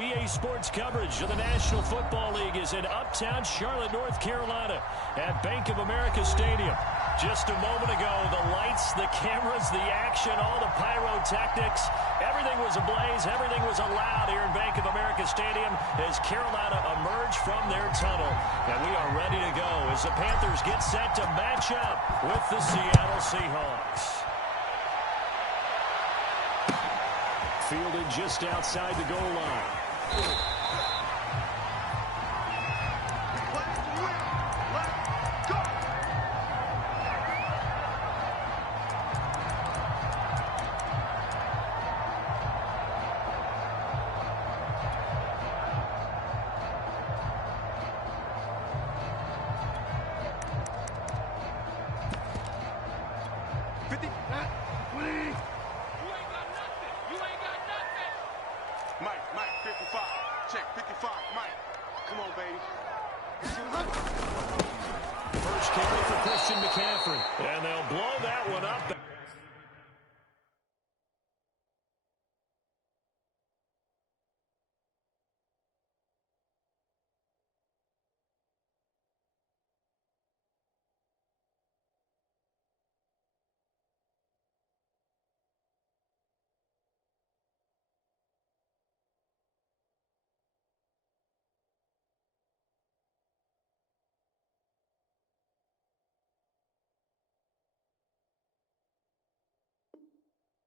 EA Sports coverage of the National Football League is in uptown Charlotte, North Carolina at Bank of America Stadium. Just a moment ago, the lights, the cameras, the action, all the pyrotechnics, everything was ablaze, everything was allowed here in Bank of America Stadium as Carolina emerged from their tunnel. And we are ready to go as the Panthers get set to match up with the Seattle Seahawks. Fielded just outside the goal line. And they'll blow that one up.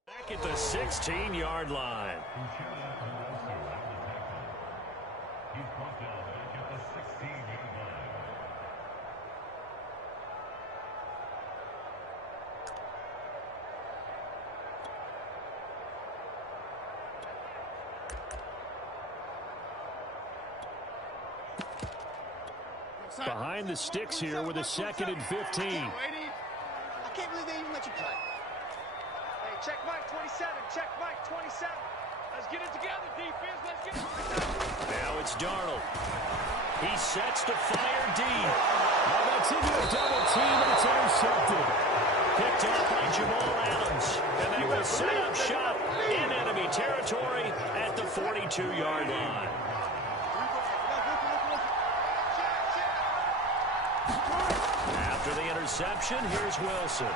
Back at the 16-yard line. Behind the sticks here with a 2nd and 15. I can't believe they even let you play. Check Mike, 27. Check Mike, 27. Let's get it together, defense. Let's get it. Now it's Darnold. He sets to fire deep. Now that's into a double team, and it's intercepted. Picked off by Jamal Adams. And they will set up shop in enemy territory at the 42-yard line. After the interception, here's Wilson.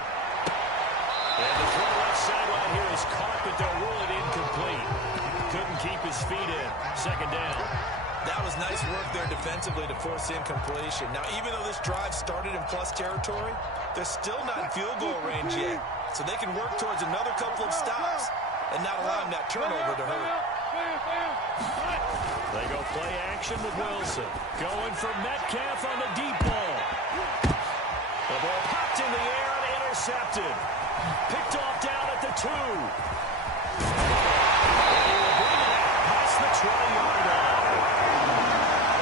And the throw left sideline here is caught, but they'll rule it incomplete. Couldn't keep his feet in. 2nd down. That was nice work there defensively to force incompletion. Now, even though this drive started in plus territory, they're still not in field goal range yet. So they can work towards another couple of stops and not allowing that turnover to hurt. They go play action with Wilson. Going for Metcalf on the deep ball. The ball popped in the air and intercepted. Picked off down at the 2. And he will bring it out past the 20-yard line.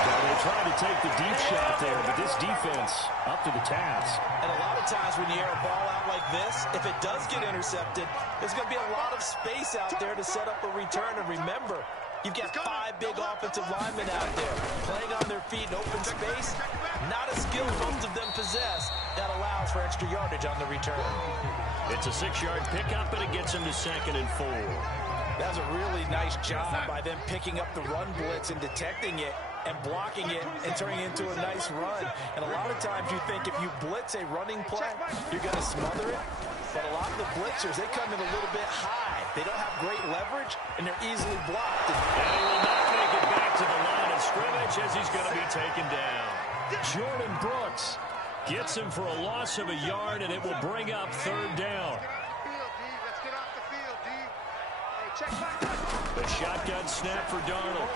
Well, they tried to take the deep shot there, but this defense up to the task. And a lot of times when you air a ball out like this, if it does get intercepted, there's going to be a lot of space out there to set up a return. And remember, you've got 5 big offensive linemen out there playing on their feet in open space. Not a skill most of them possess that allows for extra yardage on the return. It's a 6-yard pickup, and it gets him to 2nd and 4. That was a really nice job by them picking up the run blitz and detecting it and blocking it and turning it into a nice run. And a lot of times you think if you blitz a running play, you're going to smother it. But a lot of the blitzers, they come in a little bit high. They don't have great leverage, and they're easily blocked. And he will not make it back to the line of scrimmage as he's going to be taken down. Jordan Brooks gets him for a loss of a yard, and it will bring up 3rd down. Let's get off the field, D. Hey, check back. The shotgun snap for Darnold.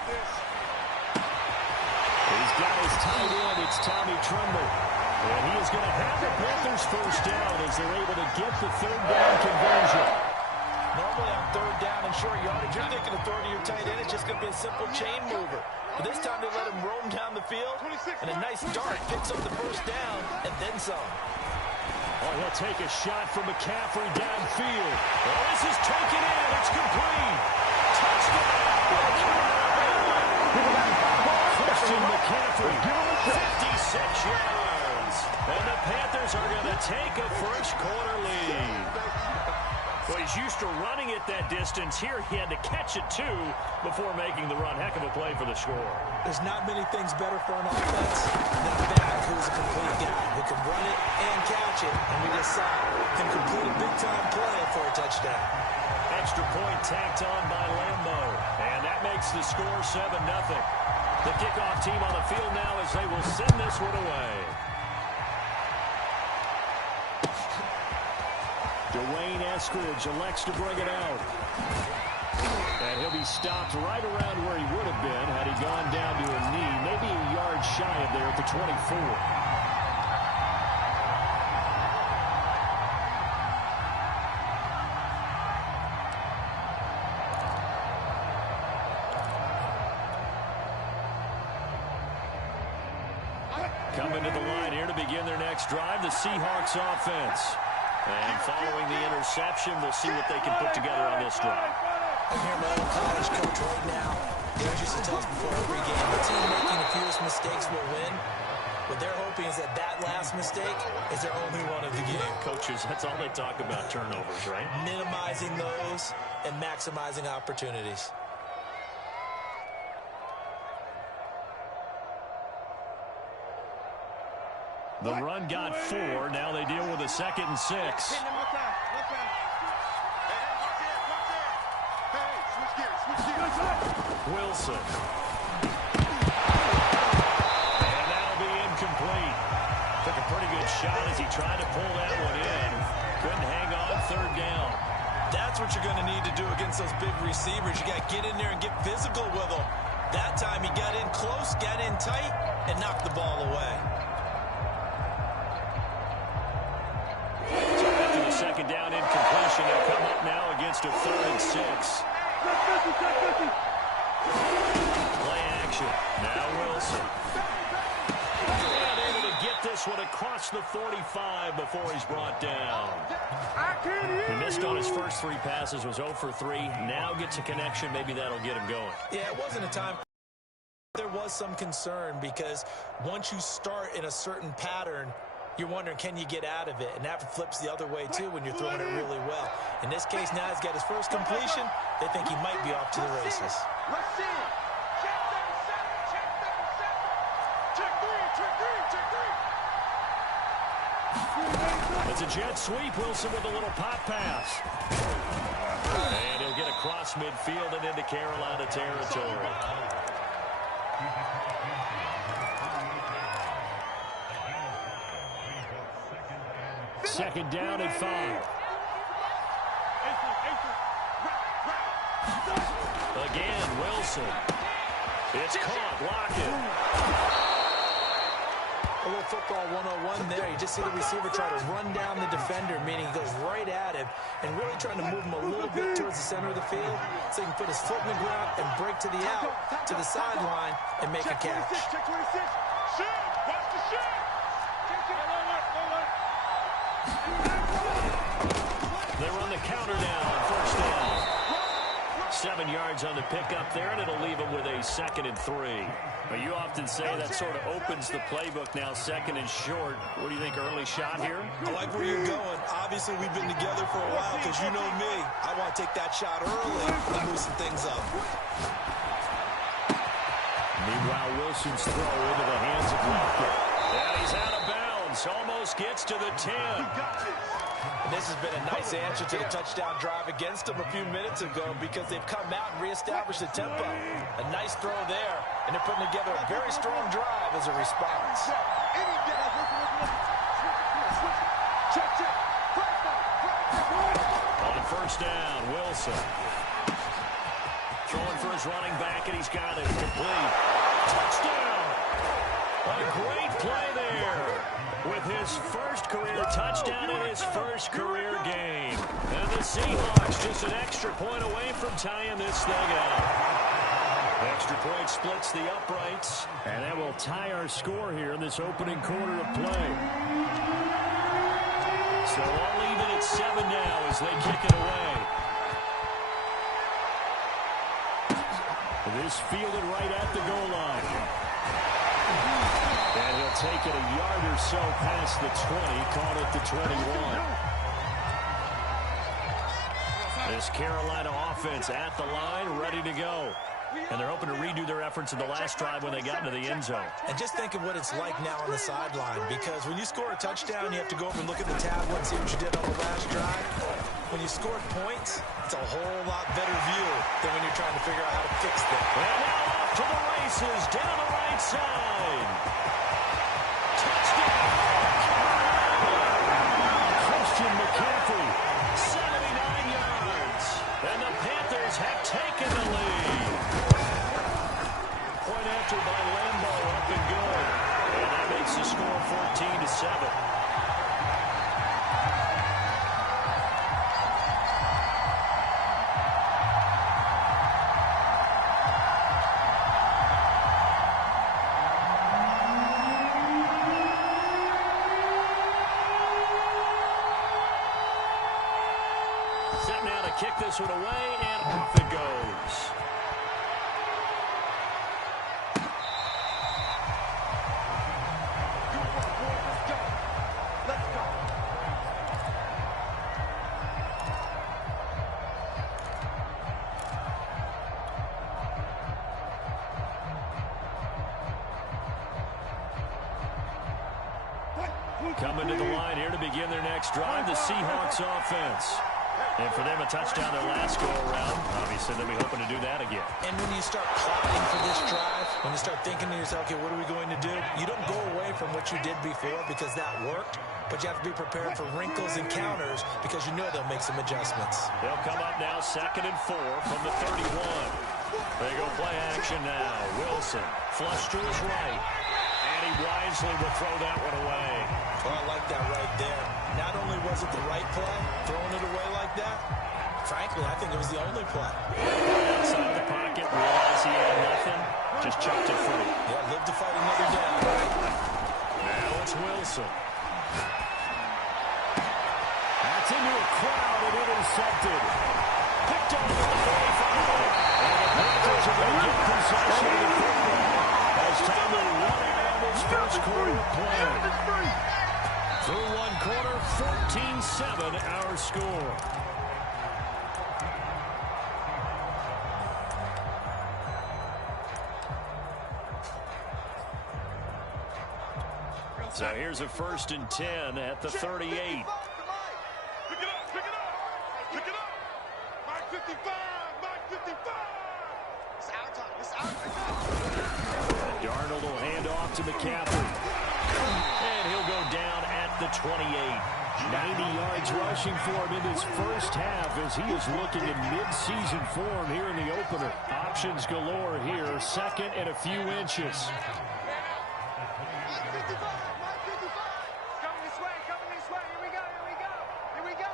He's got his tight end. It's Tommy Tremble. And he is going to have the Panthers 1st down as they're able to get the 3rd down conversion. Normally on 3rd down and short yardage, you're thinking of throwing to your tight end. It's just going to be a simple chain mover. But this time they let him roam down the field, and a nice dart picks up the 1st down and then some. Oh, he'll take a shot from McCaffrey downfield. Oh, this is taken in. It's complete. Touchdown. Christian McCaffrey, 56 yards. And the Panthers are going to take a 1st quarter lead. Well, he's used to running it that distance. Here he had to catch it, too, before making the run. Heck of a play for the score. There's not many things better for an offense than a back who's a complete guy, who can run it and catch it. And we just saw him complete a big-time play for a touchdown. Extra point tacked on by Lambo. And that makes the score 7-0. The kickoff team on the field now as they will send this one away. Dwayne Eskridge elects to bring it out. And he'll be stopped right around where he would have been had he gone down to a knee, maybe a yard shy of there at the 24. Coming to the line here to begin their next drive, the Seahawks offense. And following the interception, we'll see what they can put together on this drive. I'm here, my old college coach right now. He always used to tell us before every game, the team making the fewest mistakes will win. What they're hoping is that last mistake is their only one of the game. Coaches, that's all they talk about, turnovers, right? Minimizing those and maximizing opportunities. The run got 4. Now they deal with a 2nd and 6. Wilson. And that'll be incomplete. Took a pretty good shot as he tried to pull that one in. Couldn't hang on 3rd down. That's what you're going to need to do against those big receivers. You got to get in there and get physical with them. That time he got in close, got in tight, and knocked the ball away. So after the 2nd down incompletion, they come up now against a 3rd and 6. Play action. Now Wilson. And able to get this one across the 45 before he's brought down. He missed on his first 3 passes, was 0 for 3. Now gets a connection. Maybe that'll get him going. Yeah, it wasn't a time. There was some concern because once you start in a certain pattern, you're wondering, can you get out of it? And that flips the other way, too, when you're throwing it really well. In this case, now he's got his first completion. They think he might be off to the races. It's a jet sweep. Wilson with a little pop pass. And he'll get across midfield and into Carolina territory. Second down and 5. Again, Wilson. It's caught. Lockett. A little football 101 there. You just see the receiver try to run down the defender, meaning he goes right at him and really trying to move him a little bit towards the center of the field so he can put his foot in the ground and break to the out, to the sideline, and make a catch. They run the counter now on 1st down. 7 yards on the pickup there, and it'll leave them with a 2nd and 3. But you often say that sort of opens the playbook now, 2nd and short. What do you think, early shot here? I like where you're going. Obviously, we've been together for a while because you know me. I want to take that shot early and move some things up. Meanwhile, Wilson's throw into the hands of Lockett. And he's out of bounds. Almost gets to the 10. And this has been a nice answer to the touchdown drive against them a few minutes ago because they've come out and reestablished the tempo. A nice throw there, and they're putting together a very strong drive as a response. On 1st down, Wilson. Throwing for his running back, and he's got it complete. Touchdown! A great play there with his first career touchdown in his first career game. And the Seahawks just an extra point away from tying this thing up. Extra point splits the uprights, and that will tie our score here in this opening quarter of play. So all even at 7 now as they kick it away. This fielded right at the goal line. And he'll take it a yard or so past the 20, call it the 21. This Carolina offense at the line, ready to go. And they're hoping to redo their efforts in the last drive when they got into the end zone. And just think of what it's like now on the sideline, because when you score a touchdown, you have to go over and look at the tablet and see what you did on the last drive. When you scored points, it's a whole lot better view than when you're trying to figure out how to fix them. And now off to the races, down the right side. Touchdown! Christian McCaffrey, 79 yards. And the Panthers have taken the lead. Point after by Lambeau, up and good. And that makes the score 14-7. Set now to kick this one away, and off it goes. Let's go. Coming to the line here to begin their next drive, the Seahawks offense. And for them, a touchdown their last go-around. Obviously, they'll be hoping to do that again. And when you start plotting for this drive, when you start thinking to yourself, okay, what are we going to do? You don't go away from what you did before because that worked, but you have to be prepared for wrinkles and counters because you know they'll make some adjustments. They'll come up now 2nd and 4 from the 31. They go play action now. Wilson, flush to his right. And he wisely will throw that one away. Well, I like that right there. Not only was it the right play, throwing it away like that, frankly, I think it was the only play. Outside the pocket, realized he had nothing, just chucked it free. Yeah, live to fight another down. Now it's Wilson. That's into a crowd and intercepted. Picked up at the 45. And the Panthers are going to get possession of the football as time to run out of this first quarter of play. Through one quarter, 14-7 our score. So here's a 1st and 10 at the 38. Pick it up, pick it up, pick it up. Mark 55, Mark 55. It's our time, it's our time. Darnold will hand off to McCaffrey. And he'll go down at the 28. 90 yards rushing for him in his first half as he is looking in mid-season form here in the opener. Options galore here, 2nd and a few inches. Mark 55, Mark 55. Coming this way, here we go, here we go, here we go.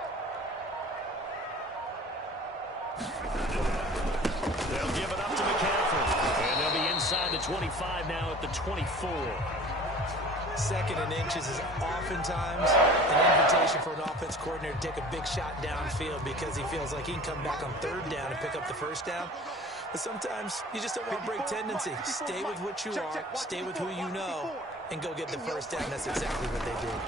They'll give it up to McCaffrey. And they'll be inside the 25 now at the 24. 2nd and inches is oftentimes an invitation for an offense coordinator to take a big shot downfield because he feels like he can come back on 3rd down and pick up the 1st down. But sometimes you just don't want to break tendency. Stay with what you are, stay with who you know, and go get the 1st down. That's exactly what they did.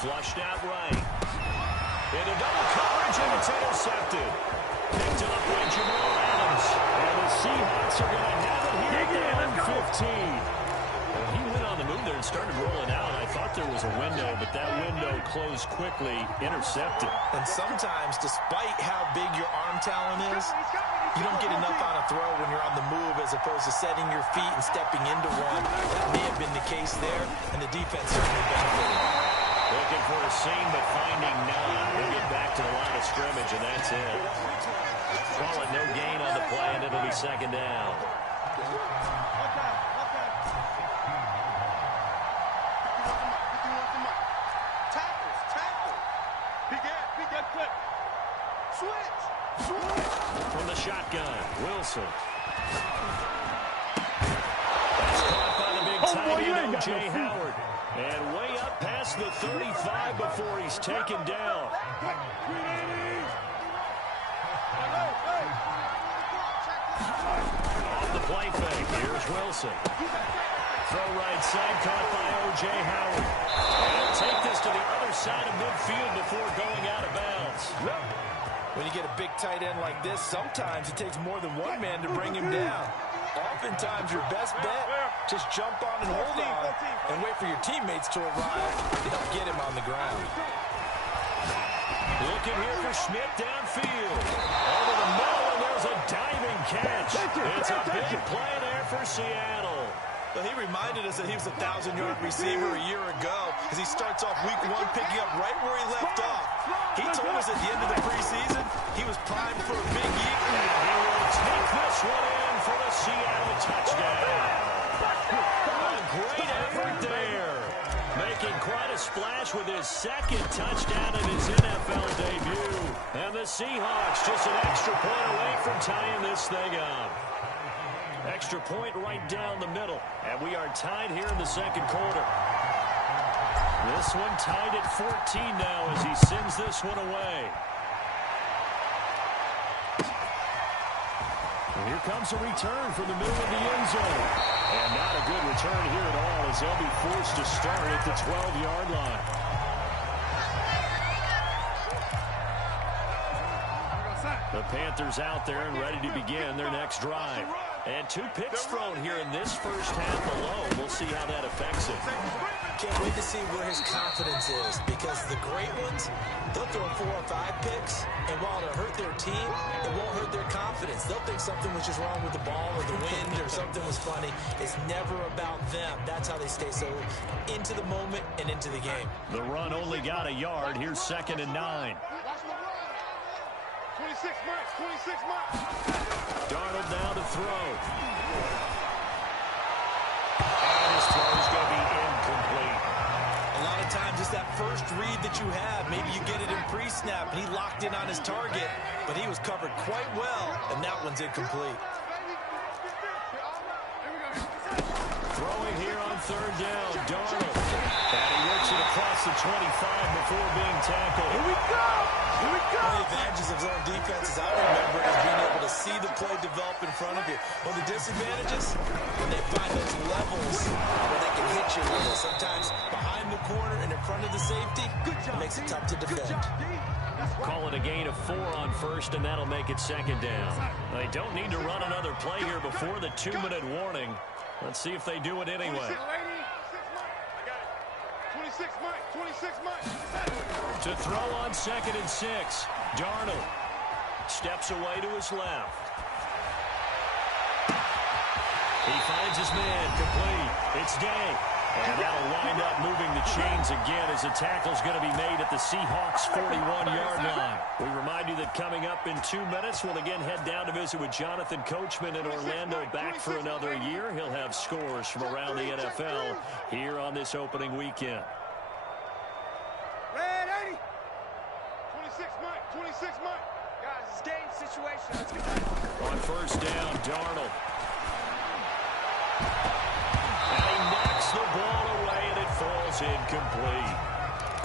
Flushed out right. Into double coverage, and it's intercepted. Picked up by Jamal Adams. And the Seahawks are going to have it here at the 15. Well, he went on the move there and started rolling out. I thought there was a window, but that window closed quickly, intercepted. And sometimes, despite how big your arm talent is, you don't get enough on a throw when you're on the move as opposed to setting your feet and stepping into one. That may have been the case there, and the defense certainly benefited. Looking for a seam, but finding none. We'll get back to the line of scrimmage, and that's it. Call it no gain on the play, and it'll be 2nd down. From the shotgun, Wilson. That's caught by the big tight end, O.J. Howard. And way up past the 35 before he's taken down. Off the play fake, here's Wilson. Throw right side, caught by O.J. Howard. And he'll take this to the other side of midfield before going out of bounds. When you get a big tight end like this, sometimes it takes more than one man to bring him down. Oftentimes, your best bet, just jump on and hold on and wait for your teammates to arrive to help get him on the ground. Looking here for Schmidt downfield. Over the middle, and there's a diving catch. It's a big play there for Seattle. Well, he reminded us that he was a 1,000-yard receiver a year ago as he starts off week 1 picking up right where he left off. He told us at the end of the preseason he was primed for a big year. And he will take this one in for the Seattle touchdown. A great effort there. Making quite a splash with his second touchdown in his NFL debut. And the Seahawks just an extra point away from tying this thing up. Extra point right down the middle. And we are tied here in the second quarter. This one tied at 14 now as he sends this one away. And here comes a return from the middle of the end zone. And not a good return here at all as they'll be forced to start at the 12-yard line. The Panthers out there and ready to begin their next drive. And 2 picks thrown here in this first half alone. We'll see how that affects him. Can't wait to see where his confidence is, because the great ones, they'll throw 4 or 5 picks, and while it'll hurt their team, it won't hurt their confidence. They'll think something was just wrong with the ball or the wind or something was funny. It's never about them. That's how they stay so into the moment and into the game. The run only got a yard. Here's 2nd and 9. 26 marks, 26 marks. Darnold now to throw. And his throw is going to be incomplete. A lot of times it's that first read that you have. Maybe you get it in pre-snap, and he locked in on his target, but he was covered quite well, and that one's incomplete. Throwing here on 3rd down, Darnold. And he works it across the 25 before being tackled. Here we go! Here we go! One of the advantages of zone defenses I remember is being able to see the play develop in front of you. One of the disadvantages, when they find those levels where they can hit you with it. Sometimes behind the corner and in front of the safety, it makes it tough to defend. Call it a gain of 4 on 1st, and that'll make it 2nd down. They don't need to run another play here before the 2-minute warning. Let's see if they do it anyway. 26 marks, 26 marks. To throw on 2nd and 6. Darnold steps away to his left. He finds his man complete. It's Day. And that'll wind up moving the chains again as the tackle's going to be made at the Seahawks 41-yard line. We remind you that coming up in 2 minutes, we'll again head down to visit with Jonathan Coachman in Orlando, back for another year. He'll have scores from around the NFL here on this opening weekend. Red 80. 26 marks, 26 marks. Guys, it's game situation. Let's go. On 1st down, Darnold. And he knocks the ball away, and it falls incomplete.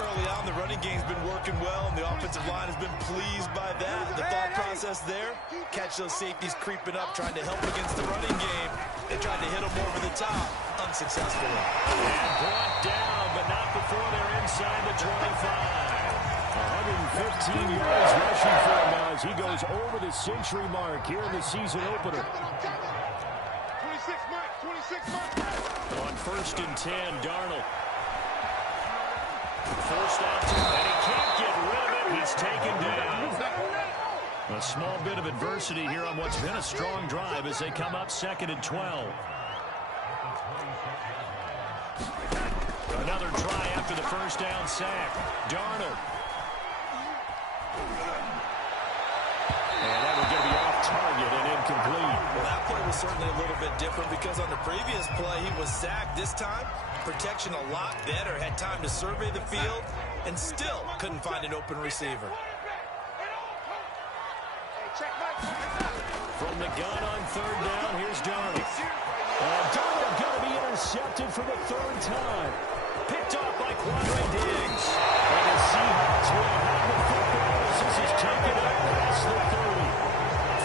Early on, the running game's been working well, and the offensive line has been pleased by that. The thought process there, catch those safeties creeping up, trying to help against the running game. They tried to hit them over the top, unsuccessfully. And brought down, but not before they're inside the 25. 115 yards rushing for him now as he goes over the century mark here in the season opener. 26 marks, 26 marks. On 1st and 10, Darnold. Forced out to him, and he can't get rid of it. He's taken down. A small bit of adversity here on what's been a strong drive as they come up 2nd and 12. Another try after the 1st down sack. Darnold. And that was going to be off target and incomplete. Well, that play was certainly a little bit different because on the previous play, he was sacked. This time, protection a lot better. Had time to survey the field and still couldn't find an open receiver. From the gun on 3rd down, here's Darnold. Darnold going to be intercepted for the 3rd time. Picked off by Quadre Diggs. And the Seahawks will have the football as this is taken up past the 30.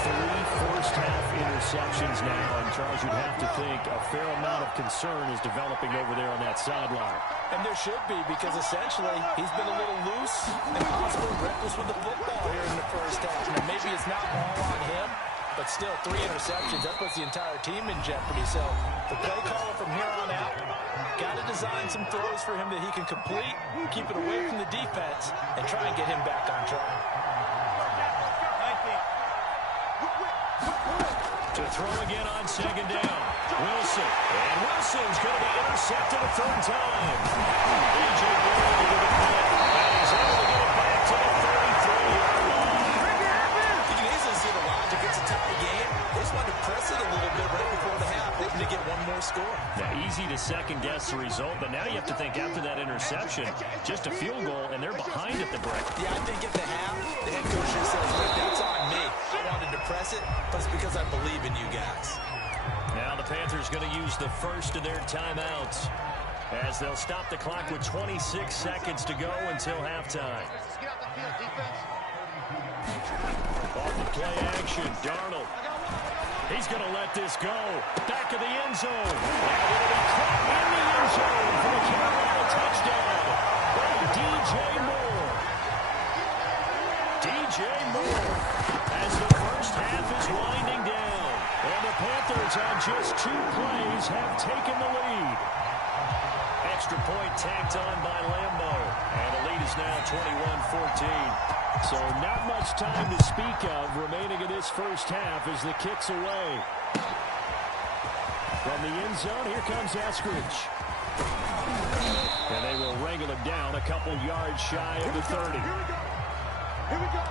3 first-half interceptions now, and Charles, you'd have to think a fair amount of concern is developing over there on that sideline. And there should be, because essentially he's been a little loose and possibly reckless with the football here in the first half. Now, maybe it's not all on him, but still 3 interceptions. That puts the entire team in jeopardy. So the play caller from here on out got to design some throws for him that he can complete, keep it away from the defense, and try and get him back on track. To throw again on second down. Wilson. And Wilson's going to be intercepted a third time. A.J. Brown with the play. And he's able to get it back to the 33-yard line. You can easily see the logic. It's a tie game. They just wanted to press it a little bit right before the half, hoping to get one more score. Now, easy to second-guess the result, but now you have to think after that interception, just a field goal, and they're behind at the break. Yeah, I think at the half, the head coach just says, look, that's on me. I wanted to press it, but it's because I believe in you guys. Now the Panthers going to use the first of their timeouts as they'll stop the clock with 26 seconds to go until halftime. Off the play action, Darnold. He's going to let this go. Back of the end zone. Now going to be caught in the end zone for the Carolina touchdown by D.J. Moore. D.J. Moore as the first half is winding down. And the Panthers on just 2 plays have taken the lead. Extra point tacked on by Lambeau. And the lead is now 21-14. So not much time to speak of remaining in this first half as the kick's away. From the end zone, here comes Eskridge. And they will wrangle him down a couple yards shy of the 30. Here we go. Here we go.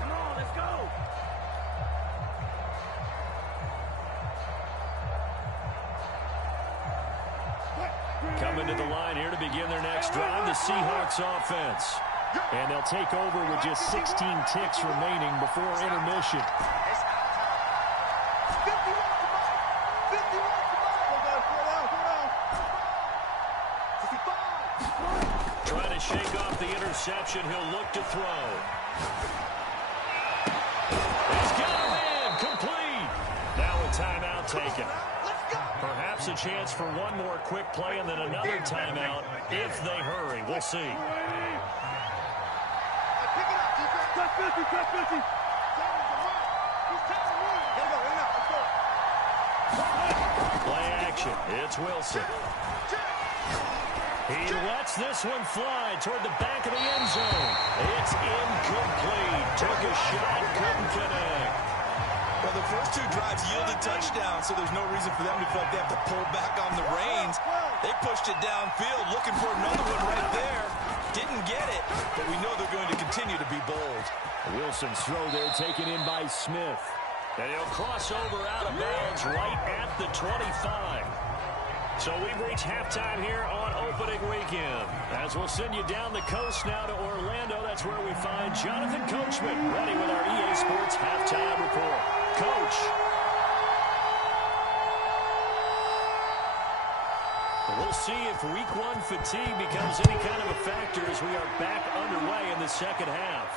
Come on, let's go. Coming to the line here to begin their next drive, the Seahawks offense. And they'll take over with just 16 ticks remaining before intermission. It's out time. 51 to Mike. 51 to Mike. 55. Trying to shake off the interception. He'll look to throw. He's got a man. Complete. Now a timeout taken. Perhaps a chance for one more quick play and then another timeout if they hurry. We'll see. Pick it up, defense. Touch 50, touch 50. He's tired of moving. Here we go, in out. Let's go. Play action. It's Wilson. He lets this one fly toward the back of the end zone. It's incomplete. Took a shot, couldn't connect. Well, the first 2 drives yielded touchdowns, so there's no reason for them to feel like they have to pull back on the reins. They pushed it downfield, looking for another one right there. Didn't get it, but we know they're going to continue to be bold. Wilson's throw there taken in by Smith. And he'll cross over out of bounds right at the 25. So we've reached halftime here on opening weekend. As we'll send you down the coast now to Orlando, that's where we find Jonathan Coachman ready with our EA Sports halftime report. Coach. We'll see if week 1 fatigue becomes any kind of a factor as we are back underway in the second half.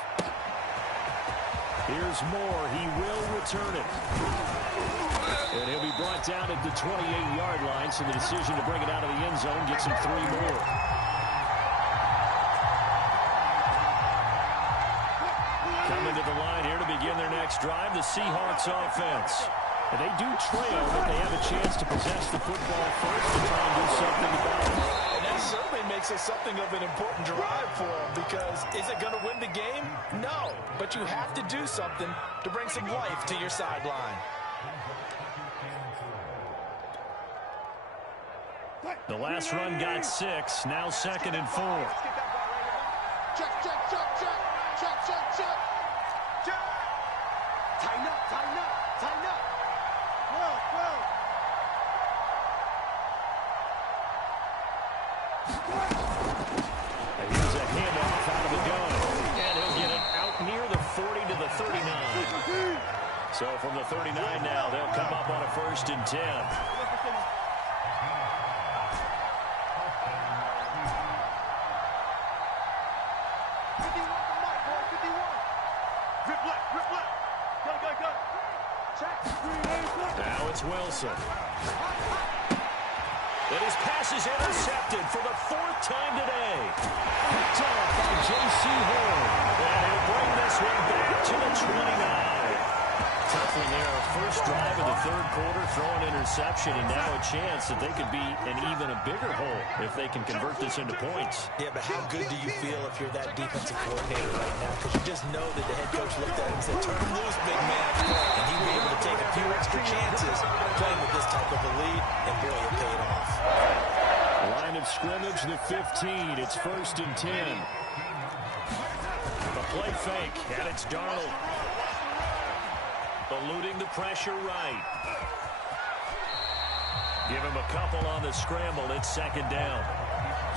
Here's Moore. He will return it. And he'll be brought down at the 28-yard line, so the decision to bring it out of the end zone gets him 3 more. Coming to the line here to begin their next drive, the Seahawks offense. And they do trail, but they have a chance to possess the football first and try and do something about it. And that certainly makes it something of an important drive for them, because is it going to win the game? No, but you have to do something to bring some life to your sideline. The last run got 6, now 2nd and 4. Check, check, check, check. Check, check, check. Check. Tighten up, tighten up, tighten up. Well. Here's a handoff out of the gun. And he'll get it out near the 40 to the 39. So from the 39 now, they'll come up on a 1st and 10. Now it's Wilson. And his pass is intercepted for the 4th time today. Picked off by J.C. Horn. And he'll bring this one back to the 29. Tough one there. First drive of the 3rd quarter, throw an interception, and now a chance that they could be an even a bigger hole if they can convert this into points. Yeah, but how good do you feel if you're that defensive coordinator right now? Because you just know that the head coach looked at him and said, turn him loose, big man. And he'd be able to take a few extra chances playing with this type of a lead, and boy, it paid off. Line of scrimmage, the 15. It's 1st and 10. The play fake, and it's Darnold. Eluding the pressure right. Give him a couple on the scramble. It's 2nd down.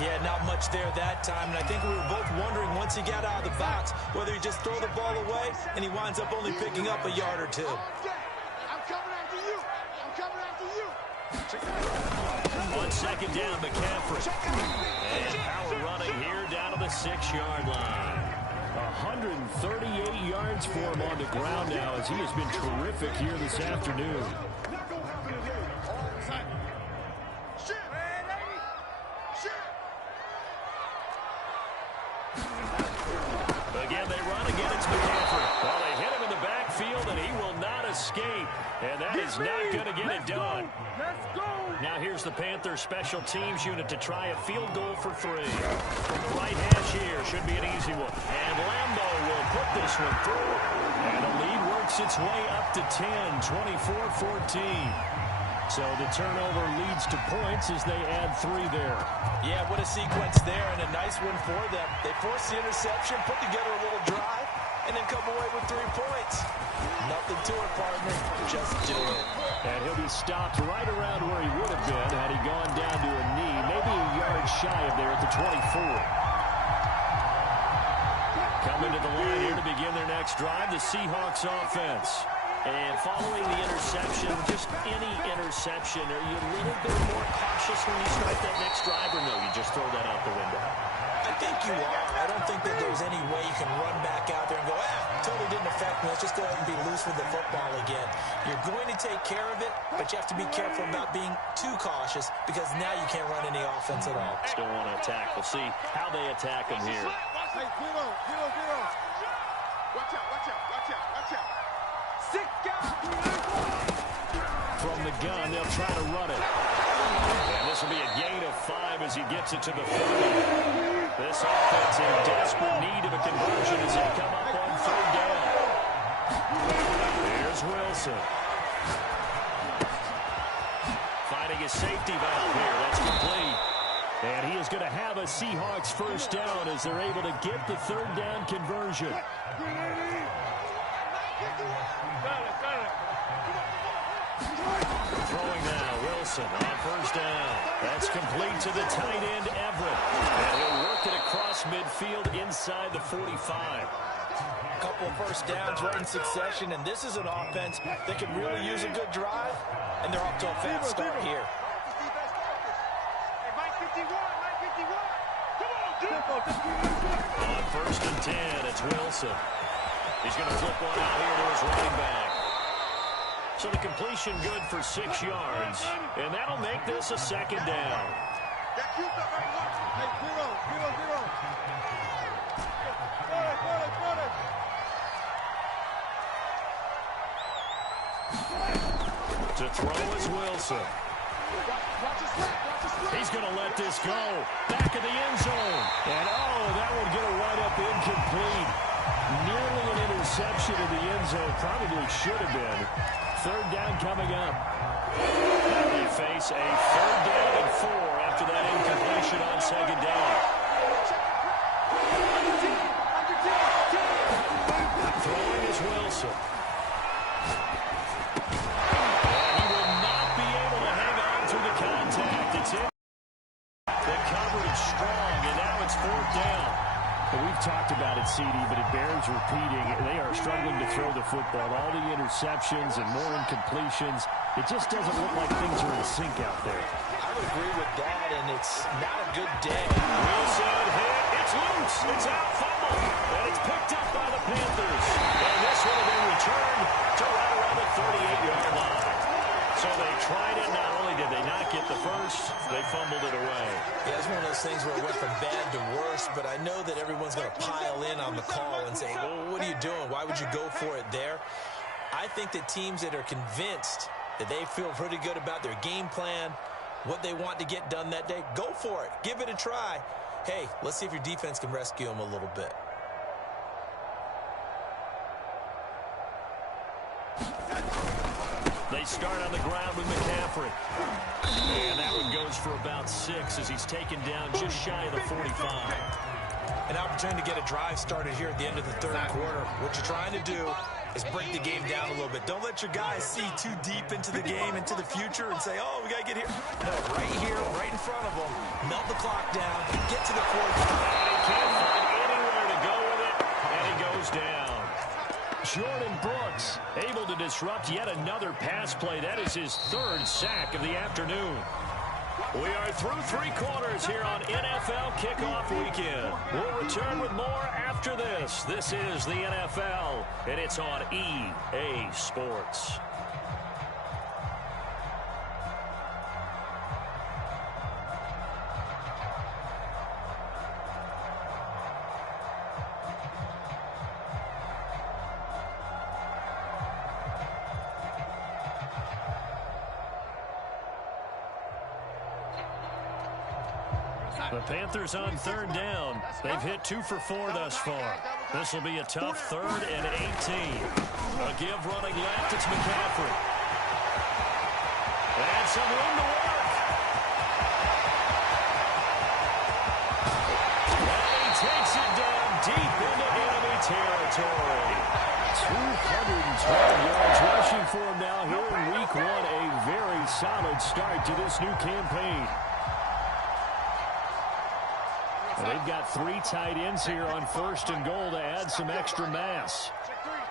Yeah, not much there that time, and I think we were both wondering once he got out of the box whether he just throw the ball away and he winds up only picking up a yard or 2. I'm coming after you. I'm coming after you. On 2nd down, McCaffrey. And power running here down to the 6-yard line. 138 yards for him on the ground now as he has been terrific here this afternoon. Again, they run again. It's McCaffrey. Well, they hit him in the backfield, and he will not escape. And that is not going to get it done. Now here's the Panthers special teams unit to try a field goal for 3. From the right hash here, should be an easy one. And Lambo will put this one through. And the lead works its way up to 10, 24-14. So the turnover leads to points as they add 3 there. Yeah, what a sequence there, and a nice one for them. They force the interception, put together a little drive, and then come away with 3 points. Nothing to it, partner. Just do it. And he'll be stopped right around where he would have been had he gone down to a knee, maybe a yard shy of there at the 24. Coming to the line here to begin their next drive, the Seahawks offense. And following the interception, just any interception, are you a little bit more cautious when you start that next drive, or no, you just throw that out the window? I think you are. I don't think that there's any way you can run back out there and go, totally didn't affect me. Let's just go ahead and be loose with the football again. You're going to take care of it, but you have to be careful about being too cautious because now you can't run any offense at all. Still want to attack. We'll see how they attack him here. Hey, zero. Watch out, watch out, watch out, watch out. 6 guys. From the gun, they'll try to run it. And this will be a gain of 5 as he gets it to the 30. This offense in desperate need of a conversion as they come up on 3rd down. Here's Wilson. Finding a safety valve here. That's complete. And he is going to have a Seahawks 1st down as they're able to get the 3rd down conversion. Throwing now, Wilson on 1st down. That's complete to the tight end, Everett. And he'll work it across midfield inside the 45. A couple of 1st downs right in succession, and this is an offense that could really use a good drive, and they're off to a fast start here. Hey, Mike 51, Mike 51. Come on, On 1st and 10, it's Wilson. He's going to flip one out here to his running back. So the completion good for 6 yards, and that'll make this a 2nd down. That cute up right now. Hey, 0, 0. To throw is Wilson. He's going to let this go. Back of the end zone. And, that will get a right-up incomplete. Nearly an interception in the end zone. Probably should have been. 3rd down coming up. Now they face a 3rd down and 4 after that incompletion on 2nd down. Throwing is Wilson. And he will not be able to hang on through the contact. It's in. The coverage strong, and now it's 4th down. We've talked about it, CD, but it bears repeating. They are struggling to throw the football. All the interceptions and more incompletions. It just doesn't look like things are in sync out there. I would agree with that, and it's not a good day. Wilson hit. It's loose. It's out. Fumble. tried it. Not only did they not get the first, they fumbled it away. Yeah, it's one of those things where it went from bad to worse, but I know that everyone's going to pile in on the call and say, well, what are you doing? Why would you go for it there? I think that teams that are convinced that they feel pretty good about their game plan, what they want to get done that day, go for it. Give it a try. Hey, let's see if your defense can rescue them a little bit. They start on the ground with McCaffrey. And that one goes for about 6 as he's taken down just shy of the 45. An opportunity to get a drive started here at the end of the third quarter. What you're trying to do is break the game down a little bit. Don't let your guys see too deep into the game, into the future, and say, oh, we got to get here. No, right here, right in front of them. Melt the clock down, get to the quarter. And he can't find anywhere to go with it, and he goes down. Jordan Brooks able to disrupt yet another pass play. That is his 3rd sack of the afternoon. We are through 3 quarters here on NFL Kickoff Weekend. We'll return with more after this. This is the NFL, and it's on EA Sports. The Panthers on 3rd down. They've hit 2 for 4 thus far. This will be a tough 3rd and 18. A give running left. It's McCaffrey. And some room to work. And he takes it down deep into enemy territory. 212 yards rushing for him now here in week 1. A very solid start to this new campaign. They've got 3 tight ends here on 1st and goal to add some extra mass.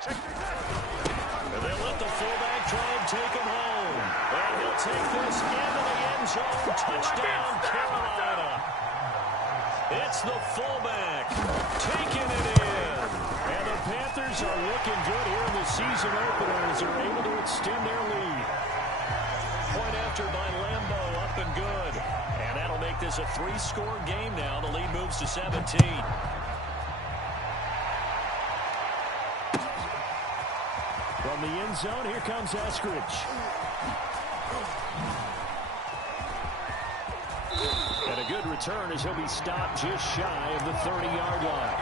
And they'll let the fullback try and take him home. And he'll take this into the end zone. Touchdown, Carolina. It's the fullback taking it in. And the Panthers are looking good here in the season opener as they're able to extend their lead. Point after by Lambo, up and good. And that'll make this a 3-score game now. The lead moves to 17. From the end zone, here comes Eskridge. And a good return as he'll be stopped just shy of the 30-yard line.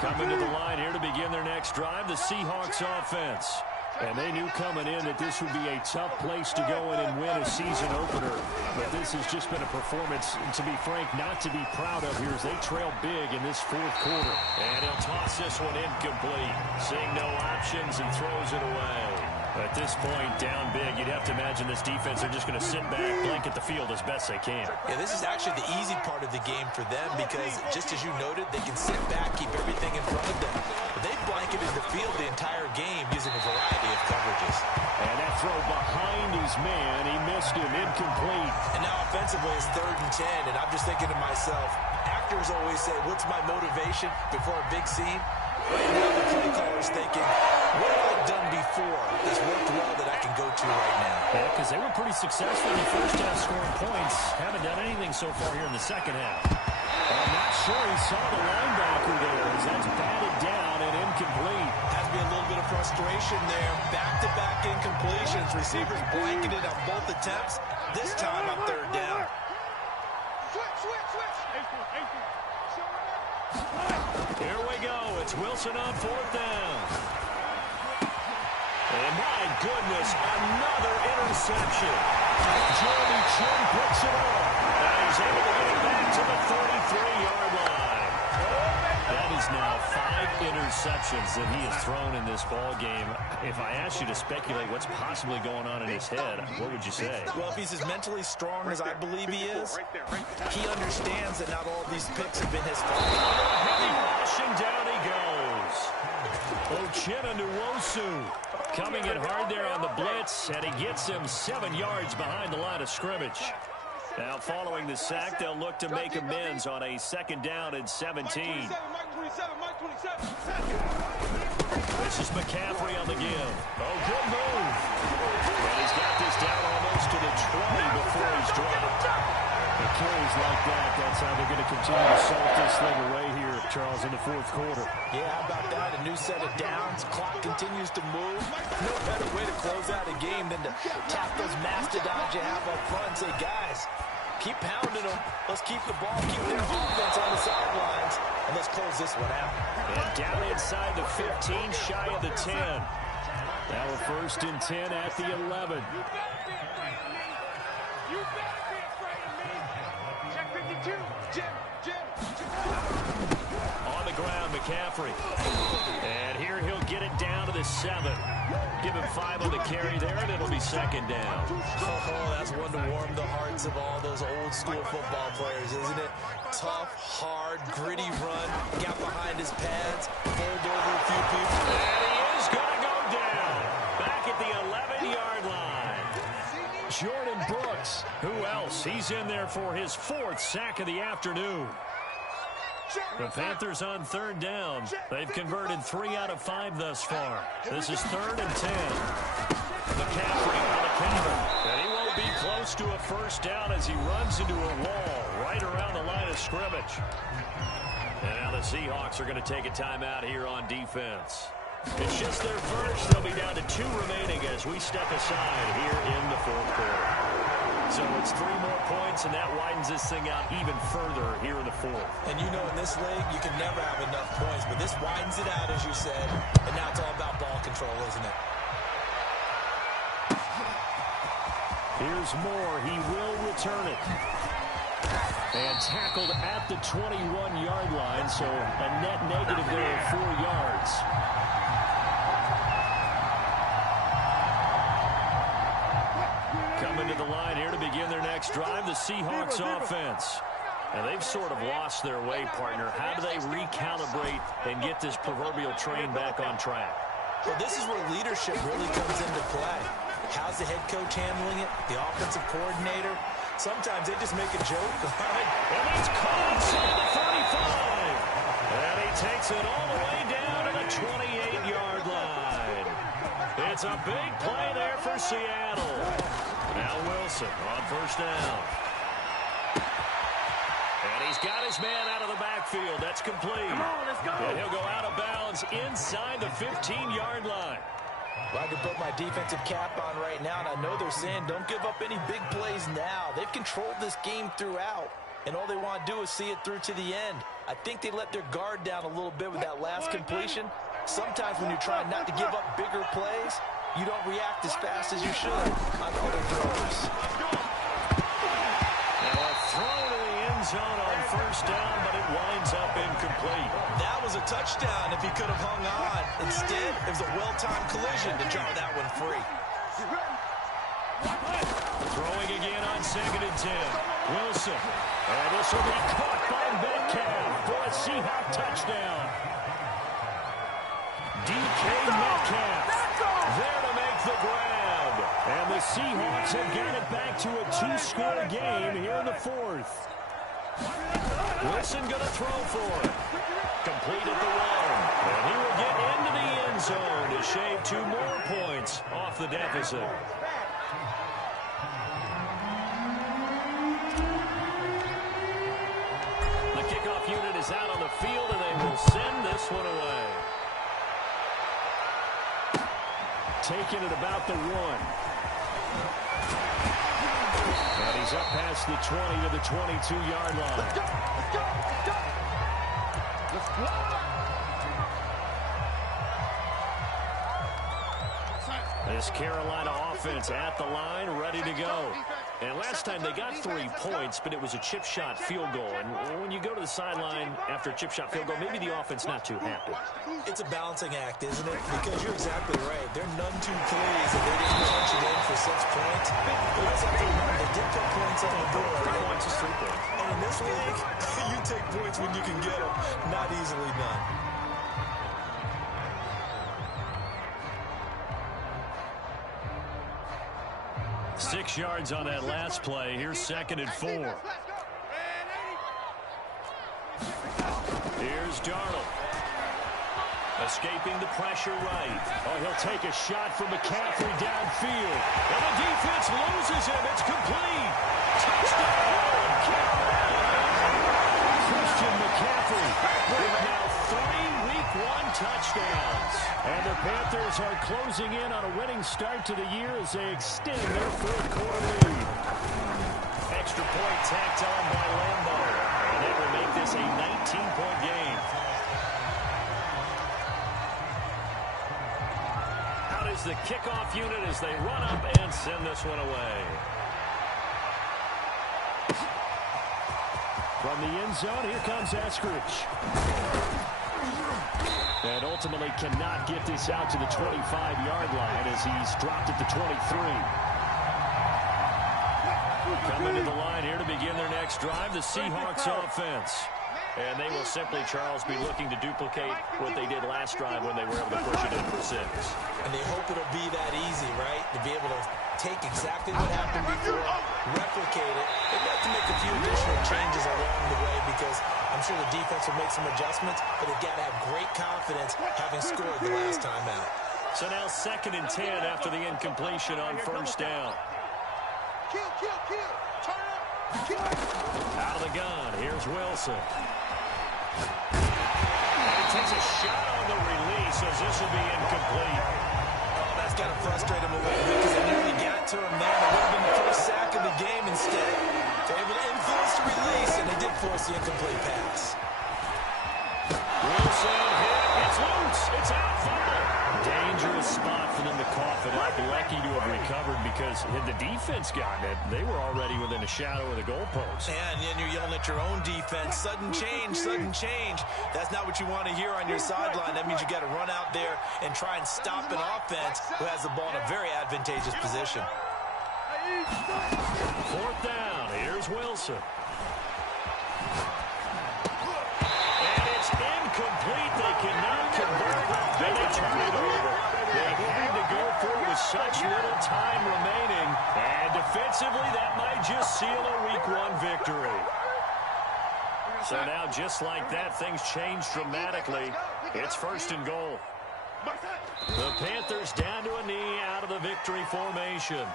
Coming to the line here to begin their next drive, the Seahawks offense. And they knew coming in that this would be a tough place to go in and win a season opener. But this has just been a performance, to be frank, not to be proud of here as they trail big in this 4th quarter. And he'll toss this one incomplete. Seeing no options and throws it away. At this point, down big, you'd have to imagine this defense are just going to sit back, blanket the field as best they can. Yeah, this is actually the easy part of the game for them because, just as you noted, they can sit back, keep everything in front of them. But they've blanketed the field the entire game using a variety of coverages. And that throw behind his man, he missed him, incomplete. And now offensively it's 3rd and 10, and I'm just thinking to myself, actors always say, what's my motivation before a big scene? Right now the play caller's thinking, what have I done before that's worked well that I can go to right now? Yeah, because they were pretty successful in the first half scoring points. Haven't done anything so far here in the second half. I'm not sure he saw the linebacker there as that's batted down and incomplete. Has to be a little bit of frustration there. Back-to-back incompletions. Receivers blanketed on both attempts. This time on 3rd down. Switch. Here we go. It's Wilson on 4th down. And my goodness, another interception. Jeremy Chin picks it up. And he's able to get it back to the 33-yard line. That is now 5 interceptions that he has thrown in this ball game. If I asked you to speculate what's possibly going on in his head, what would you say? Well, if he's as mentally strong as I believe he is, he understands that not all these picks have been his fault. Heavy rush, and down he goes. Uchenna Nwosu coming in hard there on the blitz, and he gets him 7 yards behind the line of scrimmage. Now, following the sack, they'll look to make amends on a 2nd down and 17. Mike 27. This is McCaffrey on the give. Oh, good move. And he's got this down almost to the 20 before he's dropped. The carries like that, that's how they're going to continue to salt this thing away here, Charles, in the fourth quarter. Yeah, how about that? A new set of downs. Clock continues to move. No better way to close out a game than to tap those mastodons you have up front and say, guys, keep pounding them. Let's keep the ball, keep their offense on the sidelines, and let's close this one out. And down inside the 15, shy of the 10. Now a 1st and 10 at the 11. You better be afraid of me. Check 52. Jim. On the ground, McCaffrey. And here he'll get it down to the 7. Give him 5 on the carry there, and it'll be 2nd down. Oh, that's one to warm the hearts of all those old school football players, isn't it? Tough, hard, gritty run. Got behind his pads, pulled over a few people. And he is going to go down. Back at the 11-yard line. Jordan Brooks. Who else? He's in there for his 4th sack of the afternoon. The Panthers on 3rd down. They've converted 3 out of 5 thus far. This is 3rd and 10. McCaffrey on the counter. And he won't be close to a 1st down as he runs into a wall right around the line of scrimmage. And now the Seahawks are going to take a timeout here on defense. It's just their first. They'll be down to 2 remaining as we step aside here in the 4th quarter. So it's 3 more points, and that widens this thing out even further here in the 4th. And you know in this league, you can never have enough points, but this widens it out, as you said, and now it's all about ball control, isn't it? Here's Moore. He will return it. And tackled at the 21-yard line, so a net negative there of 4 yards. Coming to the line here to begin their next drive, the Seahawks offense. And they've sort of lost their way, partner. How do they recalibrate and get this proverbial train back on track? Well, this is where leadership really comes into play. How's the head coach handling it? The offensive coordinator? Sometimes they just make a joke. And it's caught inside the 45. And he takes it all the way down to the 28-yard line. It's a big play there for Seattle. Now Wilson on 1st down. And he's got his man out of the backfield. That's complete. Come on, let's go. And he'll go out of bounds inside the 15-yard line. Well, I can put my defensive cap on right now, and I know they're saying don't give up any big plays now. They've controlled this game throughout, and all they want to do is see it through to the end. I think they let their guard down a little bit with that last completion. Sometimes when you're trying not to give up bigger plays, you don't react as fast as you should on other throws. Now a throw to the end zone on 1st down, but it winds up incomplete. That was a touchdown if he could have hung on. Instead, it was a well-timed collision to draw that one free. Throwing again on 2nd and 10. Wilson. And this will be caught by Metcalf for a Seahawk touchdown. DK Metcalf there to make the grab. And the Seahawks have got it back to a 2-score game here in the 4th. Wilson going to throw for it. Complete at the 1. And he will get into the end zone to shave 2 more points off the deficit. The kickoff unit is out on the field, and they will send this one away. Taking it about the 1. And he's up past the 20 to the 22-yard line. Let's go. This Carolina offense at the line, ready to go. And last time they got 3 points, but it was a chip shot field goal. And when you go to the sideline after a chip shot field goal, maybe the offense not too happy. It's a balancing act, isn't it? Because you're exactly right. They're none too pleased that they didn't punch it in for 6 points. But you also have to remember, they did put points on the board. 3 points is 3 points. And in this league, you take points when you can get them. Not easily done. Six yards on that last play. Here's 2nd and 4. Here's Darnold. Escaping the pressure right. Oh, he'll take a shot from McCaffrey downfield. And the defense loses him. It's complete. Touchdown, Carolina. Christian McCaffrey with now 3 Week 1 touchdowns. And the Panthers are closing in on a winning start to the year as they extend their fourth quarter lead. Extra point tacked on by Lambo. And that will make this a 19-point game. Out is the kickoff unit as they run up and send this one away. From the end zone, here comes Eskridge. And ultimately cannot get this out to the 25-yard line as he's dropped at the 23. Coming to the line here to begin their next drive, the Seahawks offense. And they will simply, Charles, be looking to duplicate what they did last drive when they were able to push it in for 6. And they hope it'll be that easy, right? To be able to take exactly what happened before, replicate it. They've got to make a few additional changes along the way because I'm sure the defense will make some adjustments, but they've got to have great confidence having scored the last time out. So now 2nd and 10 after the incompletion on first down. Kill. Turn up. Kill. Out of the gun. Here's Wilson. And he takes a shot on the release as this will be incomplete. Oh, that's got to frustrate him a little bit because they nearly got to him there. It would have been the first sack of the game instead. They're able to influence the release, and they did force the incomplete pass. Wilson hit. It's loose. It's out. Fumble. Dangerous spot for them to cough it up. Lucky to have recovered because had the defense gotten it, they were already within a shadow of the goalpost. And then you're yelling at your own defense. Sudden change. That's not what you want to hear on your sideline. That means you got to run out there and try and stop an offense who has the ball in a very advantageous position. 4th down. Here's Wilson. Incomplete. They cannot convert. Then they turn it over. They had to go for it with such little time remaining. And defensively, that might just seal a Week 1 victory. So now, just like that, things change dramatically. It's 1st and goal. The Panthers down to a knee out of the victory formation.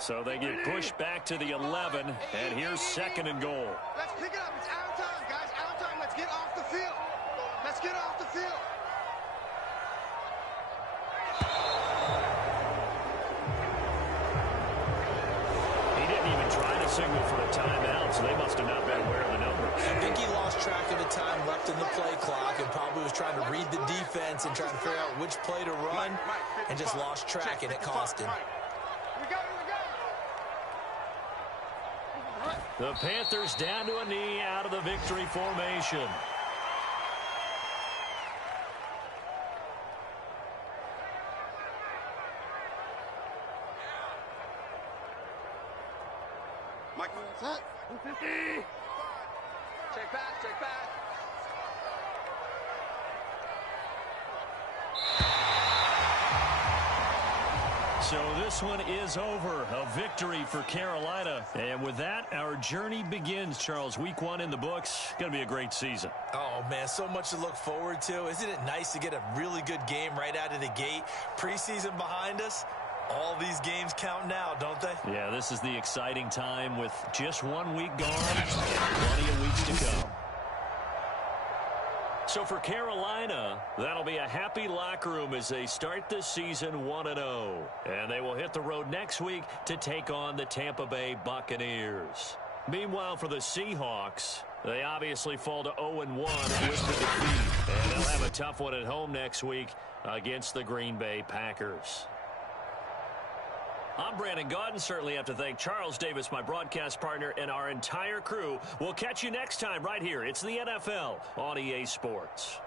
So they get pushed back to the 11, and here's 2nd and goal. Let's pick it up. It's out of time, guys. Out of time. Let's get off the field. Let's get off the field. He didn't even try to signal for a timeout, so they must have not been aware of the number. I think he lost track of the time left in the play clock and probably was trying to read the defense and trying to figure out which play to run and just lost track, and it cost him. The Panthers down to a knee out of the victory formation. Check back. So this one is over. A victory for Carolina. And with that, our journey begins, Charles. Week 1 in the books. Going to be a great season. Oh, man, so much to look forward to. Isn't it nice to get a really good game right out of the gate? Preseason behind us. All these games count now, don't they? Yeah, this is the exciting time with just 1 week gone and plenty of weeks to come. So for Carolina, that'll be a happy locker room as they start the season 1-0. And they will hit the road next week to take on the Tampa Bay Buccaneers. Meanwhile, for the Seahawks, they obviously fall to 0-1 with the defeat. And they'll have a tough one at home next week against the Green Bay Packers. I'm Brandon Gaudin. Certainly have to thank Charles Davis, my broadcast partner, and our entire crew. We'll catch you next time right here. It's the NFL on EA Sports.